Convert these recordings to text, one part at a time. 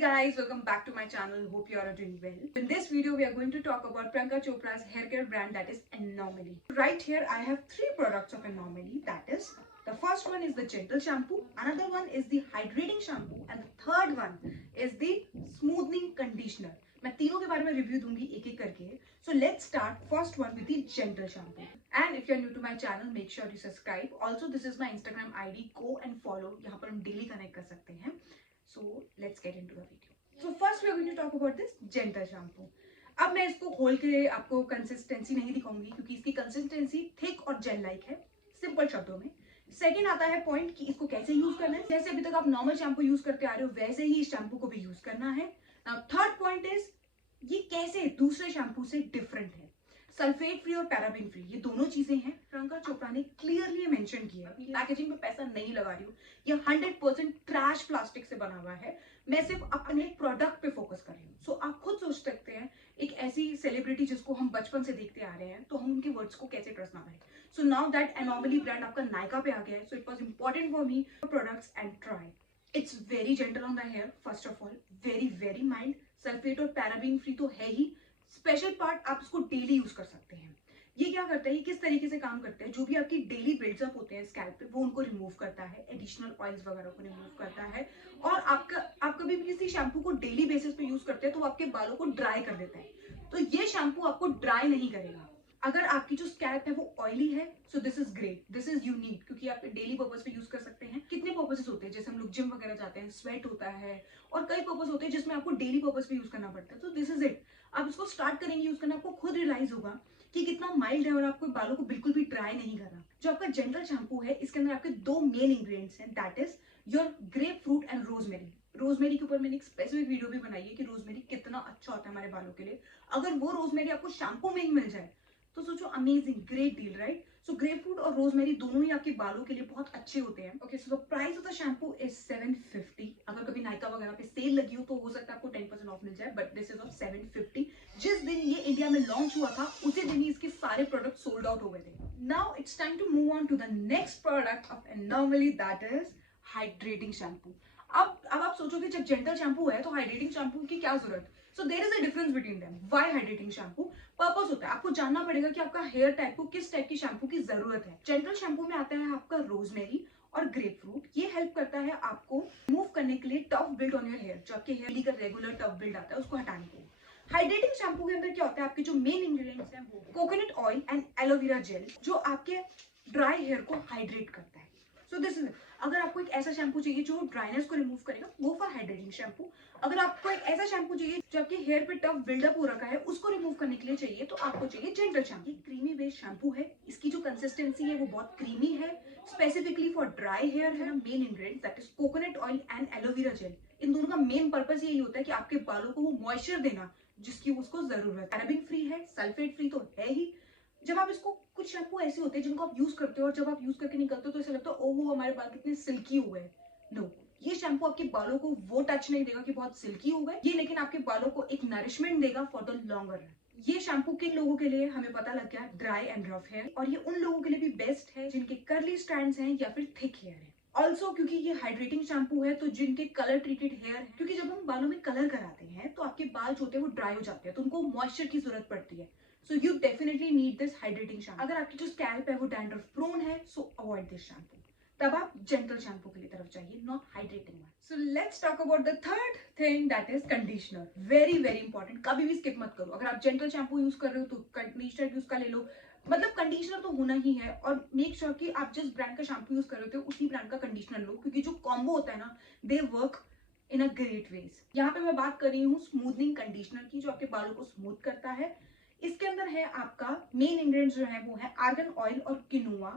guys, welcome back to my channel. Hope you all are doing well. In this video, we are going to talk about Priyanka Chopra's hair care brand, that is Anomaly. Right here, I have three products of Anomaly. That is, the first one is the gentle shampoo, another one is the hydrating shampoo, and the third one is the smoothing conditioner. मैं तीनों के बारे में review दूंगी एक एक करके. So let's start first one with the gentle shampoo. And if you are new to my channel, make sure you subscribe. Also, this is my Instagram ID. Go and follow. यहाँ पर हम daily connect कर सकते हैं. So let's get into the video. So first we are going to talk about this gentle shampoo. अब मैं इसको खोल के आपको कंसिस्टेंसी नहीं दिखाऊंगी क्योंकि इसकी कंसिस्टेंसी थिक और जेल लाइक है, सिंपल शब्दों में. सेकेंड आता है पॉइंट कि इसको कैसे यूज करना है. जैसे अभी तक आप नॉर्मल शैम्पू यूज करते आ रहे हो वैसे ही इस शैम्पू को भी यूज करना है. थर्ड पॉइंट इज ये कैसे दूसरे शैम्पू से डिफरेंट है. सल्फेट फ्री और पैराबेन फ्री ये दोनों चीजें हैं. प्रियंका चोपड़ा ने क्लियरली मेंशन किया है. पैकेजिंग में पैसा नहीं लगा रही हूँ. ये 100% ट्रैश प्लास्टिक से बना हुआ है. मैं सिर्फ अपने प्रोडक्ट पे फोकस कर रही हूँ. सो आप खुद सोच सकते हैं एक ऐसी सेलिब्रिटी जिसको हम बचपन से देखते आ रहे हैं तो हम उनके वर्ड्स को कैसे ट्रस्ट ना करें. So now that Anomaly brand आपका नायका पे आ गया है, so it was important for me products and try. It's very gentle on the hair. First of all very mild. Sulphate और पैराबेन फ्री तो है ही. स्पेशल पार्ट आप इसको डेली यूज कर सकते हैं. ये क्या करता है, ये किस तरीके से काम करता है, जो भी आपकी डेली बिल्डअप होते हैं स्कैल्प पे वो उनको रिमूव करता है. एडिशनल ऑयल्स वगैरह को रिमूव करता है. और आप कभी भी किसी शैम्पू को डेली बेसिस पे यूज करते हैं तो वो आपके बालों को ड्राई कर देता है. तो ये शैम्पू आपको ड्राई नहीं करेगा. अगर आपकी जो स्कैल्प है वो ऑयली है so this is great, this is unique क्योंकि आप डेली पर्पस पे यूज कर सकते हैं. कितने पर्पसेस होते हैं, जैसे हम लोग जिम वगैरह जाते हैं, स्वेट होता है और कई पर्पस होते हैं जिसमें आपको डेली पर्पस पे यूज करना पड़ता है. तो दिस इज इट. आप इसको स्टार्ट करेंगे यूज करना, आपको खुद रियलाइज होगा कि कितना माइल्ड है और आपको बालों को बिल्कुल भी ड्राई नहीं कर रहा. जो आपका जेंटल शैम्पू है इसके अंदर आपके दो मेन इंग्रेडिएंट्स हैं, that is your grep fruit and rosemary. Rosemary के ऊपर मैंने एक स्पेसिफिक वीडियो भी बनाई है कि रोजमेरी कितना अच्छा होता है हमारे बालों के लिए. अगर वो रोजमेरी आपको शैम्पू में ही मिल जाए तो सोचो, अमेजिंग, ग्रेट डील, राइट. सो ग्रेप फ्रूट और रोजमेरी दोनों ही आपके बालों के लिए बहुत अच्छे होते हैं. Okay, so the price of the shampoo is 750. अगर कभी नायका वगैरह पे सेल लगी हो तो हो सकता है आपको 10% ऑफ मिल जाए, बट दिस इज ऑफ 750. जिस दिन ये इंडिया में लॉन्च हुआ था उसी दिन ही इसके सारे प्रोडक्ट सोल्ड आउट हो गए थे. Now it's time to move on to the next product of Anomaly, that is hydrating shampoo. अब आप सोचोगे जब जेंटल शैम्पू है तो हाइड्रेटिंग शैम्पू की क्या जरूरत. So there is a difference between them. Why hydrating shampoo? Purpose होता है आपको जानना पड़ेगा कि आपका हेयर टाइप को किस टाइप की शैम्पू की जरूरत है. जेंटल शैम्पू में आता है आपका रोजमेरी और ग्रेप फ्रूट. ये हेल्प करता है आपको मूव करने के लिए tough build on your hair. जो आपके हेयर का रेगुलर टफ बिल्ड आता है उसको हटाने के लिए. हाइड्रेटिंग शैम्पू के अंदर क्या होता है, आपके जो मेन इंग्रेडिएंट्स हैं वो coconut oil and aloe jail जो आपके ड्राई हेयर को हाइड्रेट करता है. So this is. अगर आपको एक ऐसा शैम्पू चाहिए जो ड्राइनेस को रिमूव करेगा, गो फॉर हाइड्रेटिंग शैम्पू. अगर आपको एक ऐसा शैम्पू चाहिए जो आपके हेयर पे टफ बिल्डअप हो रखा है उसको रिमूव करने के लिए चाहिए तो आपको चाहिए gentle shampoo. Creamy based shampoo है. इसकी जो कंसिस्टेंसी है वो बहुत क्रीमी है. स्पेसिफिकली फॉर ड्राई हेयर है ना, main ingredient that is coconut oil and aloe vera. इन दोनों का मेन पर्पस यही होता है कि आपके बालों को वो मॉइस्चर देना जिसकी उसको जरूरत है. पैराबेन फ्री है, सल्फेट फ्री तो है ही. जब आप इसको, कुछ शैम्पू ऐसे होते हैं जिनको आप यूज करते हो और जब आप यूज करके निकलते हो तो ऐसा लगता है ओहो हमारे बाल कितने सिल्की हो गए. नो, ये शैम्पू आपके बालों को वो टच नहीं देगा कि बहुत सिल्की हो गए ये, लेकिन आपके बालों को एक नरिशमेंट देगा फॉर द लॉन्गर रन. ये शैम्पू किन लोगों के लिए हमें पता लग गया, ड्राई एंड रफ हेयर. और ये उन लोगों के लिए भी बेस्ट है जिनके कर्ली स्ट्रैंड्स हैं या फिर थिक हेयर है. ऑल्सो क्योंकि ये हाइड्रेटिंग शैम्पू है तो जिनके कलर ट्रीटेड हेयर है, क्योंकि जब हम बालों में कलर कराते हैं तो आपके बाल जो होते हैं वो ड्राई हो जाते हैं तो उनको मॉइस्चर की जरूरत पड़ती है. So you definitely need this hydrating shampoo. अगर आपकी जो स्कैल्प है वो डैंड्रफ प्रोन है so avoid this shampoo. तब आप जेंटल शैम्पू के लिए तरफ चाहिए, not hydrating one. So let's talk about the third thing, that is conditioner. Very important. कभी भी स्किप मत करो. अगर आप जेंटल शैम्पू यूज कर रहे हो तो कंडीशनर भी उसका ले लो. मतलब कंडीशनर तो होना ही है और मेक श्योर कि आप जिस ब्रांड का शैम्पू यूज कर रहे हो उसी ब्रांड का कंडीशनर लो क्योंकि जो कॉम्बो होता है ना, they work in a great ways. यहाँ पे मैं बात कर रही हूँ स्मूथनिंग कंडीशनर की जो आपके बालों को स्मूथ करता है. इसके अंदर है आपका मेन इंग्रेडिएंट्स जो है वो है आर्गन ऑयल और किनुआ.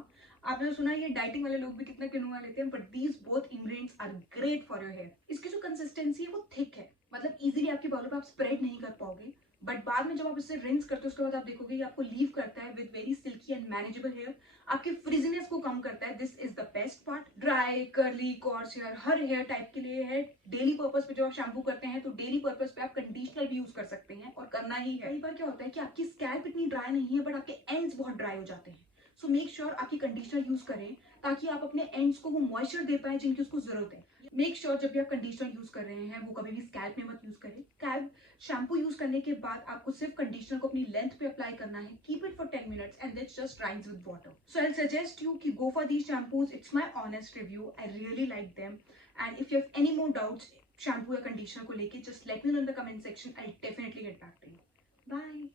आपने तो सुना है ये डाइटिंग वाले लोग भी कितना किनुआ लेते हैं, but these both ingredients are great for your hair. इसकी जो कंसिस्टेंसी है वो थिक है, मतलब इजीली आपके बालों पे आप स्प्रेड नहीं कर पाओगे, बट बाद में जब आप इससे रिंस करते हो उसके बाद आप देखोगे ये आपको लीव करता है with very silky and manageable hair. आपके फ्रिजीनेस को कम करता है. This is the best part. Dry, curly, coarse hair, हर हेयर टाइप के लिए है. डेली पर्पस पे जब आप शैम्पू करते हैं तो डेली पर्पस पे आप कंडीशनर भी यूज कर सकते हैं और करना ही है. कई बार क्या होता है कि आपकी स्कैल्प इतनी ड्राई नहीं है बट आपके एंड्स बहुत ड्राई हो जाते हैं. सो मेक श्योर आपकी कंडीशनर यूज करें ताकि आप अपने एंड्स को वो मॉइस्चर दे पाए जिनकी उसको जरूरत है। मेक श्योर जब भी आप कंडीशनर यूज कर रहे हैं वो कभी भी स्कैल्प में मत यूज करें। स्कैल्प शैम्पू यूज करने के बाद आपको सिर्फ कंडीशनर को अपनी लेंथ पे अप्लाई करना है। Keep it for 10 minutes and then just dries with water. So I suggest you कि go for these shampoos. It's my honest review, I really like them. And if you have any more doubts shampoo या conditioner को लेके, just let me know in the comment section. I definitely get back to you. Bye.